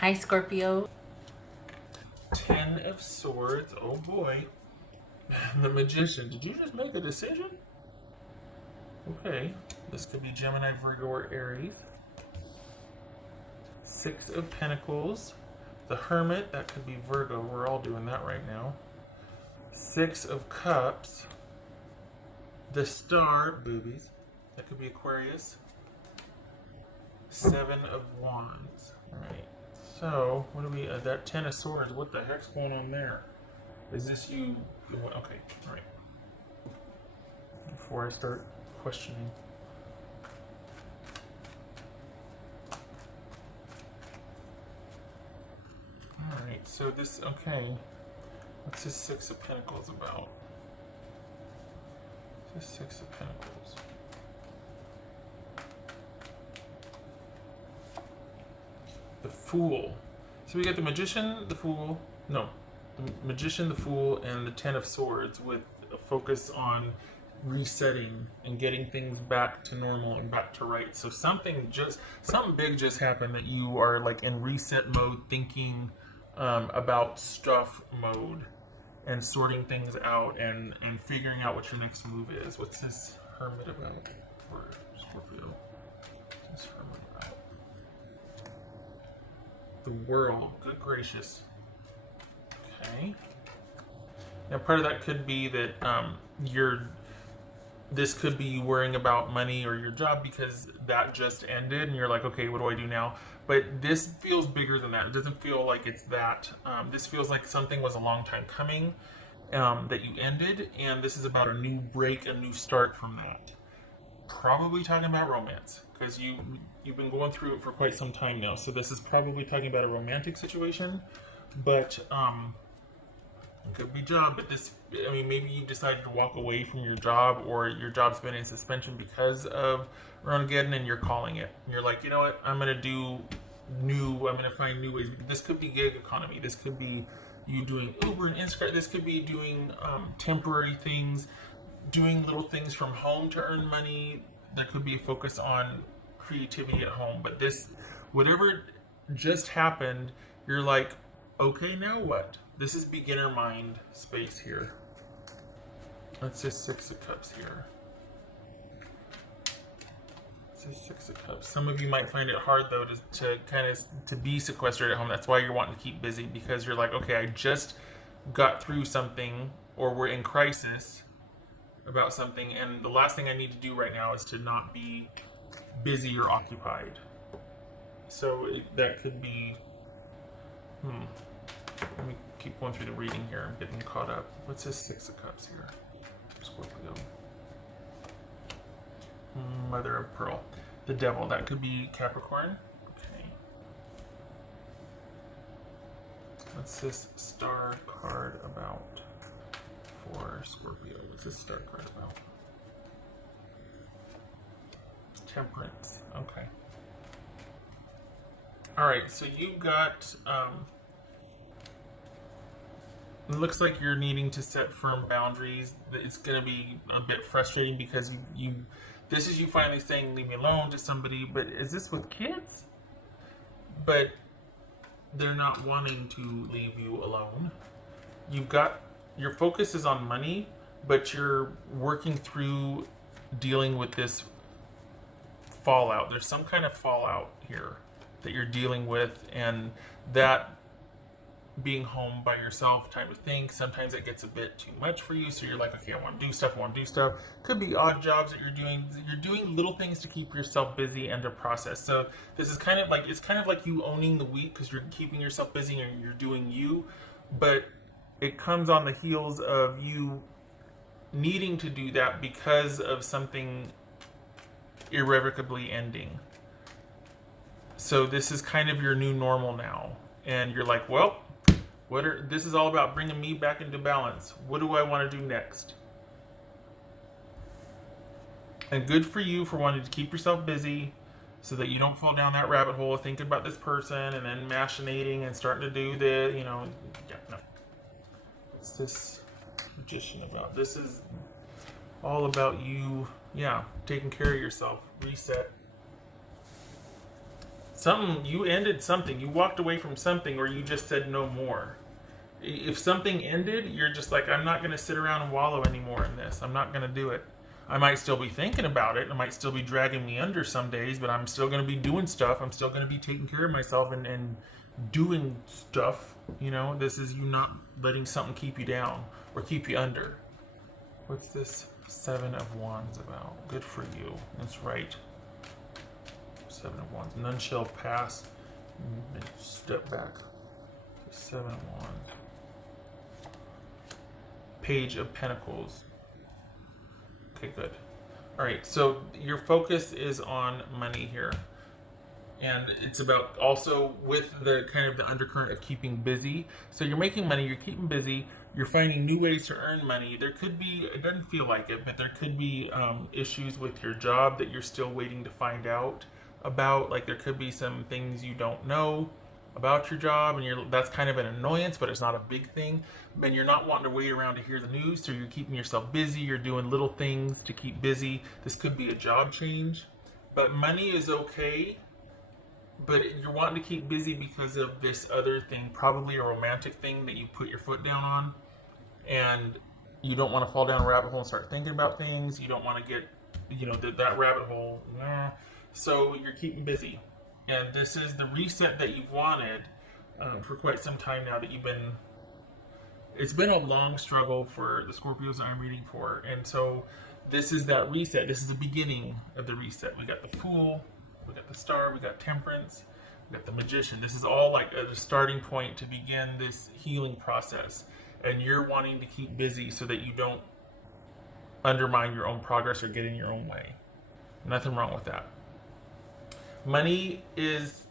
Hi, Scorpio. Ten of Swords. Oh boy. The Magician. Did you just make a decision? Okay. This could be Gemini, Virgo, or Aries. Six of Pentacles. The Hermit. That could be Virgo. We're all doing that right now. Six of Cups. The Star. Boobies. That could be Aquarius. Seven of Wands. Alright. So, what do we... that Ten of Swords. What the heck's going on there? Is this you? Okay, alright. Before I start questioning. Alright, so this, okay. What's this Six of Pentacles about? What's this Six of Pentacles? The Fool. So we got the Magician, the Fool. No. The Magician, the Fool, and the Ten of Swords with a focus on resetting and getting things back to normal and back to right. So something big just happened that you are like in reset mode, thinking about stuff mode and sorting things out and figuring out what your next move is. What's this Hermit about for Scorpio? What's this Hermit about? The World. Good gracious. Okay. Now part of that could be that this could be you worrying about money or your job because that just ended and you're like, okay, what do I do now? But this feels bigger than that. It doesn't feel like it's that. This feels like something was a long time coming that you ended, and this is about a new break, a new start from that. Probably talking about romance because you've been going through it for quite some time now. So this is probably talking about a romantic situation, but it could be job, but this, I mean, maybe you decided to walk away from your job or your job's been in suspension because of Armageddon and you're calling it. And you're like, you know what, I'm going to find new ways. This could be gig economy. This could be you doing Uber and Instacart. This could be doing temporary things, doing little things from home to earn money. There could be a focus on creativity at home. But this, whatever just happened, you're like, okay, now what? This is beginner mind space here. Let's just Six of Cups here. Let's just Six of Cups. Some of you might find it hard though to be sequestered at home. That's why you're wanting to keep busy, because you're like, okay, I just got through something, or we're in crisis about something, and the last thing I need to do right now is to not be busy or occupied. So that could be. Let me keep going through the reading here. I'm getting caught up. What's this Six of Cups here? Scorpio. Mother of Pearl. The Devil. That could be Capricorn. Okay. What's this Star card about for Scorpio? What's this Star card about? Temperance. Okay. Alright, so you've got... it looks like you're needing to set firm boundaries. It's going to be a bit frustrating because this is you finally saying leave me alone to somebody, but is this with kids? But they're not wanting to leave you alone. Your focus is on money, but you're working through dealing with this fallout. There's some kind of fallout here that you're dealing with, and that being home by yourself, time to think, sometimes it gets a bit too much for you, so you're like, okay, I want to do stuff. Could be odd jobs that you're doing little things to keep yourself busy and to process. So this is kind of like you owning the week because you're keeping yourself busy and you're doing you, but it comes on the heels of you needing to do that because of something irrevocably ending. So this is kind of your new normal now, and you're like, well, this is all about bringing me back into balance. What do I want to do next? And good for you for wanting to keep yourself busy so that you don't fall down that rabbit hole of thinking about this person and then machinating and starting to do no. What's this Magician about? This is all about you, taking care of yourself. Reset. Something, you ended something. You walked away from something, or you just said no more. If something ended, you're just like, I'm not going to sit around and wallow anymore in this. I'm not going to do it. I might still be thinking about it. It might still be dragging me under some days, but I'm still going to be doing stuff. I'm still going to be taking care of myself and doing stuff. You know, this is you not letting something keep you down or keep you under. What's this Seven of Wands about? Good for you. That's right. Seven of Wands. None shall pass. Step back. Seven of Wands. Page of Pentacles. Okay, good. All right, so your focus is on money here. And it's about also with the kind of the undercurrent of keeping busy. So you're making money, you're keeping busy, you're finding new ways to earn money. There could be, it doesn't feel like it, but there could be issues with your job that you're still waiting to find out about. Like there could be some things you don't know about your job, and that's kind of an annoyance, but it's not a big thing. But you're not wanting to wait around to hear the news, so you're keeping yourself busy. You're doing little things to keep busy. This could be a job change, but money is okay. But you're wanting to keep busy because of this other thing, probably a romantic thing that you put your foot down on, and you don't want to fall down a rabbit hole and start thinking about things. You don't want to get, that rabbit hole. So you're keeping busy. And this is the reset that you've wanted for quite some time now. It's been a long struggle for the Scorpios that I'm reading for. And so this is that reset. This is the beginning of the reset. We got the Fool, we got the Star, we got Temperance, we got the Magician. This is all like a starting point to begin this healing process. And you're wanting to keep busy so that you don't undermine your own progress or get in your own way. Nothing wrong with that. Money is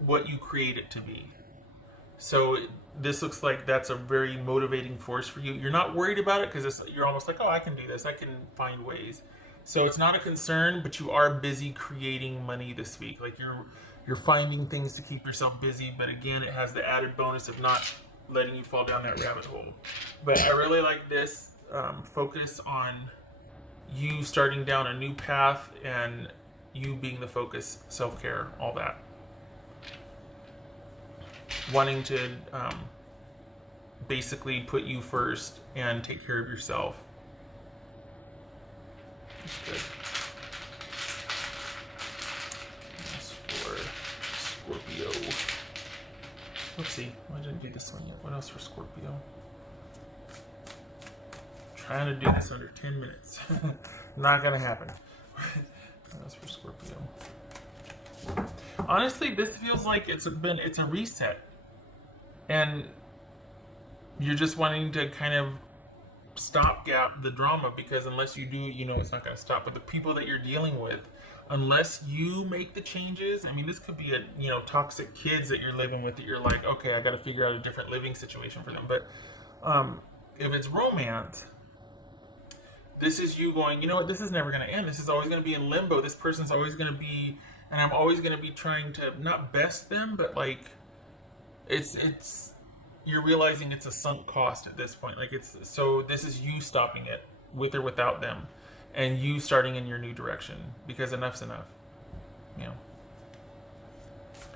what you create it to be. So this looks like that's a very motivating force for you. You're not worried about it because you're almost like, oh, I can do this. I can find ways. So it's not a concern, but you are busy creating money this week. Like you're finding things to keep yourself busy. But again, it has the added bonus of not letting you fall down that rabbit hole. But I really like this focus on you starting down a new path and you being the focus, self-care, all that. Wanting to basically put you first and take care of yourself. That's good. That's for Scorpio. Let's see. I didn't do this one yet. What else for Scorpio? Trying to do this under 10 minutes. Not gonna happen. That's for Scorpio. Honestly, this feels like it's a reset, and you're just wanting to kind of stopgap the drama, because unless you do, it's not going to stop. But the people that you're dealing with, unless you make the changes, I mean, this could be toxic kids that you're living with that you're like, okay, I got to figure out a different living situation for them. But if it's romance, this is you going, you know what, this is never going to end. This is always going to be in limbo. This person's always going to be, and I'm always going to be trying to not best them, but like, it's you're realizing it's a sunk cost at this point. Like so this is you stopping it with or without them, and you starting in your new direction, because enough's enough. You're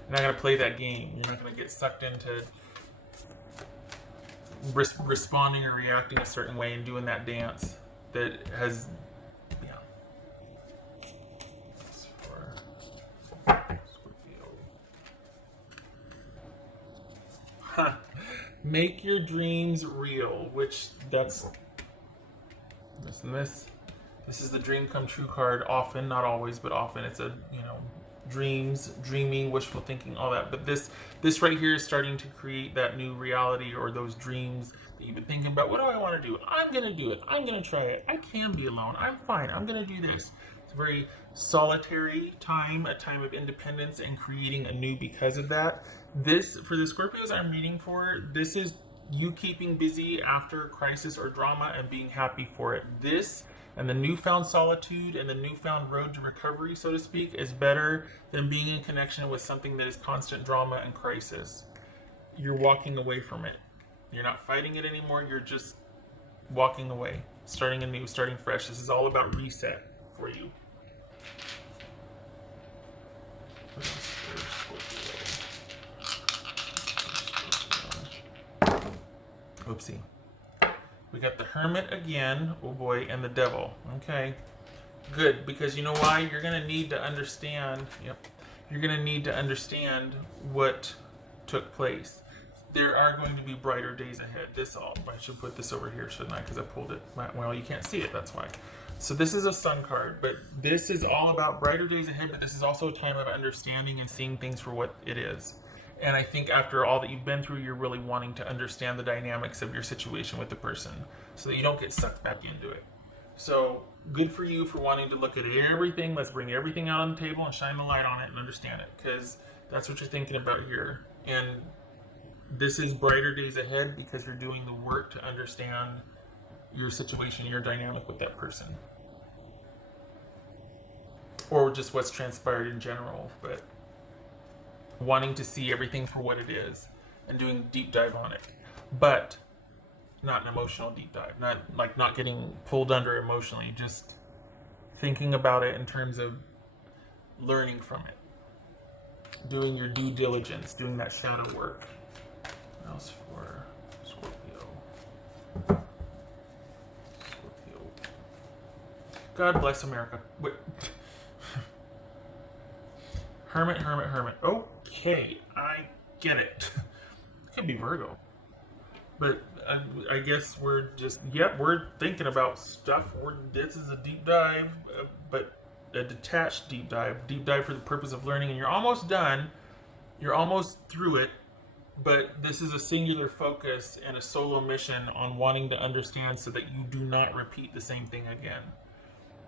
not going to play that game. You're not going to get sucked into responding or reacting a certain way and doing that dance that has, That's for Scorpio. Make your dreams real, which this is the dream come true card. Often, not always, but often it's a, dreams, dreaming, wishful thinking, all that. But this right here is starting to create that new reality, or those dreams that you've been thinking about. What do I want to do? I'm going to do it. I'm going to try it. I can be alone. I'm fine. I'm going to do this. It's a very solitary time, a time of independence and creating anew because of that. This, for the Scorpios I'm reading for, this is you keeping busy after crisis or drama and being happy for it. This and the newfound solitude and the newfound road to recovery, so to speak, is better than being in connection with something that is constant drama and crisis. You're walking away from it. You're not fighting it anymore. You're just walking away, starting anew, starting fresh. This is all about reset for you. Whoopsie. We got the Hermit again. Oh boy, and the Devil. Okay. Good, because you know why? You're going to need to understand. Yep. You're going to need to understand what took place. There are going to be brighter days ahead. I should put this over here, shouldn't I? Because I pulled it. Well, you can't see it, that's why. So this is a Sun card, but this is all about brighter days ahead, but this is also a time of understanding and seeing things for what it is. And I think after all that you've been through, you're really wanting to understand the dynamics of your situation with the person so that you don't get sucked back into it. So good for you for wanting to look at everything. Let's bring everything out on the table and shine the light on it and understand it, because that's what you're thinking about here. And this is brighter days ahead because you're doing the work to understand your situation, your dynamic with that person. Or just what's transpired in general, but wanting to see everything for what it is and doing deep dive on it. But not an emotional deep dive, not getting pulled under emotionally, just thinking about it in terms of learning from it, doing your due diligence, doing that shadow work. What else for Scorpio? God bless America. Wait. Hermit. Okay, I get it. It could be Virgo. But I guess we're just, we're thinking about stuff. This is a deep dive, but a detached deep dive for the purpose of learning. And you're almost done. You're almost through it. But this is a singular focus and a solo mission on wanting to understand so that you do not repeat the same thing again.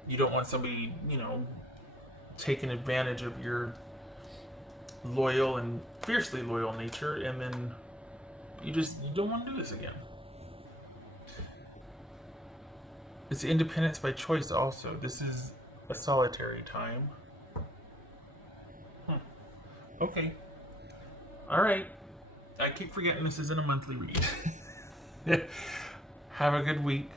You don't want somebody, taking advantage of your loyal and fiercely loyal nature, and then you don't want to do this again. It's independence by choice also. This is a solitary time. Okay. Alright. I keep forgetting this isn't a monthly read. Have a good week.